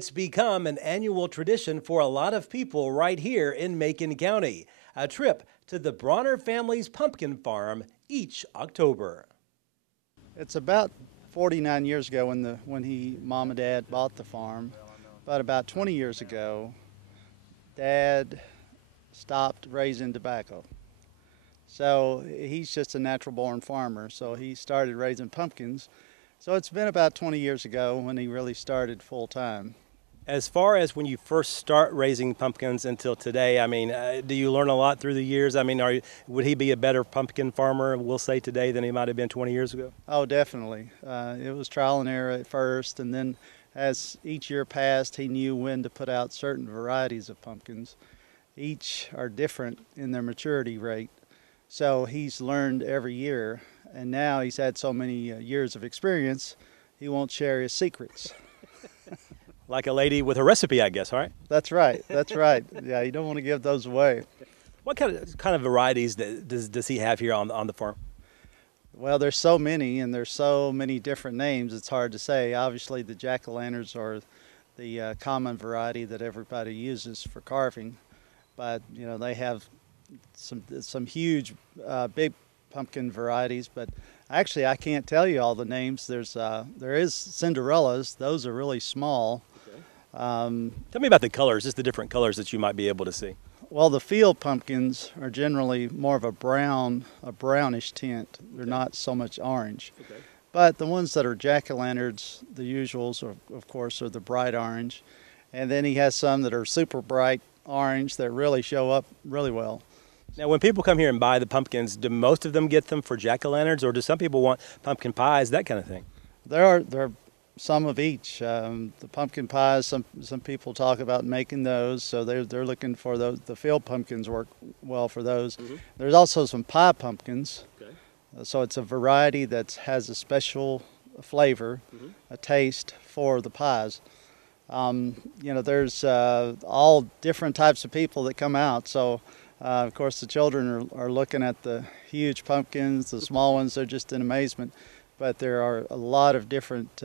It's become an annual tradition for a lot of people right here in Macon County. A trip to the Brawner family's pumpkin farm each October. It's about 49 years ago when Mom and Dad bought the farm. But about 20 years ago, Dad stopped raising tobacco. So he's just a natural born farmer. So he started raising pumpkins. So it's been about 20 years ago when he really started full time. As far as when you first start raising pumpkins until today, I mean, do you learn a lot through the years? I mean, would he be a better pumpkin farmer, we'll say today, than he might have been 20 years ago? Oh, definitely. It was trial and error at first, and then as each year passed, he knew when to put out certain varieties of pumpkins. Each are different in their maturity rate, so he's learned every year, and now he's had so many years of experience, he won't share his secrets. Like a lady with a recipe, I guess, all right? That's right, that's right. Yeah, you don't want to give those away. What kind of varieties does he have here on the farm? Well, there's so many, and there's so many different names, it's hard to say. Obviously, the jack-o'-lanterns are the common variety that everybody uses for carving, but you know, they have some huge, big pumpkin varieties, but actually I can't tell you all the names. There is Cinderellas. Those are really small. Tell me about the colors, just the different colors that you might be able to see. Well, the field pumpkins are generally more of a brownish tint. They're not so much orange. Okay. But the ones that are jack-o'-lanterns, the usuals, of course, are the bright orange. And then he has some that are super bright orange that really show up really well. Now, when people come here and buy the pumpkins, do most of them get them for jack-o'-lanterns, or do some people want pumpkin pies, that kind of thing? There are some of each. The pumpkin pies, some people talk about making those, so they're looking for those. The field pumpkins work well for those. Mm-hmm. There's also some pie pumpkins. Okay. So it's a variety that has a special flavor, mm-hmm. a taste for the pies. You know, there's all different types of people that come out. So, of course, the children are looking at the huge pumpkins. The small ones are just in amazement. But there are a lot of different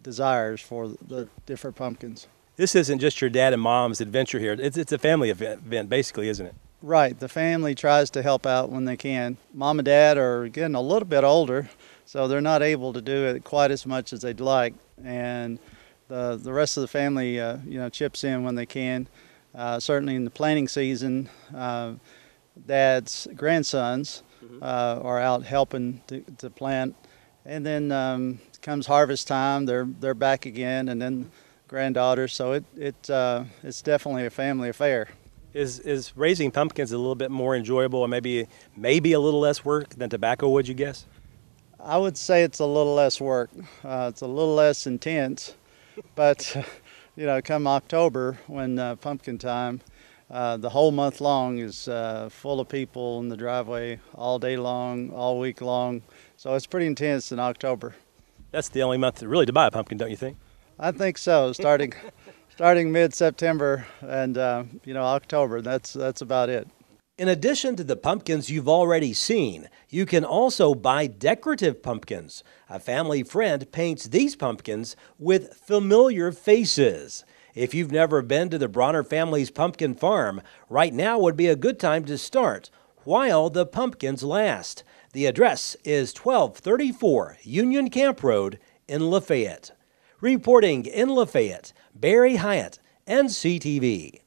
desires for the different pumpkins. This isn't just your dad and mom's adventure here. It's a family event, basically, isn't it? Right. The family tries to help out when they can. Mom and Dad are getting a little bit older, so they're not able to do it quite as much as they'd like. And the rest of the family, you know, chips in when they can. Certainly in the planting season, Dad's grandsons are out helping to plant. And then comes harvest time, they're back again, and then granddaughters. So it's definitely a family affair. Is raising pumpkins a little bit more enjoyable, and maybe a little less work than tobacco, would you guess? I would say it's a little less work. It's a little less intense, but you know, come October when pumpkin time, the whole month long is full of people in the driveway all day long, all week long. So it's pretty intense in October. That's the only month really to buy a pumpkin, don't you think? I think so. Starting mid-September and you know, October. That's about it. In addition to the pumpkins you've already seen, you can also buy decorative pumpkins. A family friend paints these pumpkins with familiar faces. If you've never been to the Brawner family's pumpkin farm, right now would be a good time to start while the pumpkins last. The address is 1234 Union Camp Road in Lafayette. Reporting in Lafayette, Barry Hyatt, NCTV.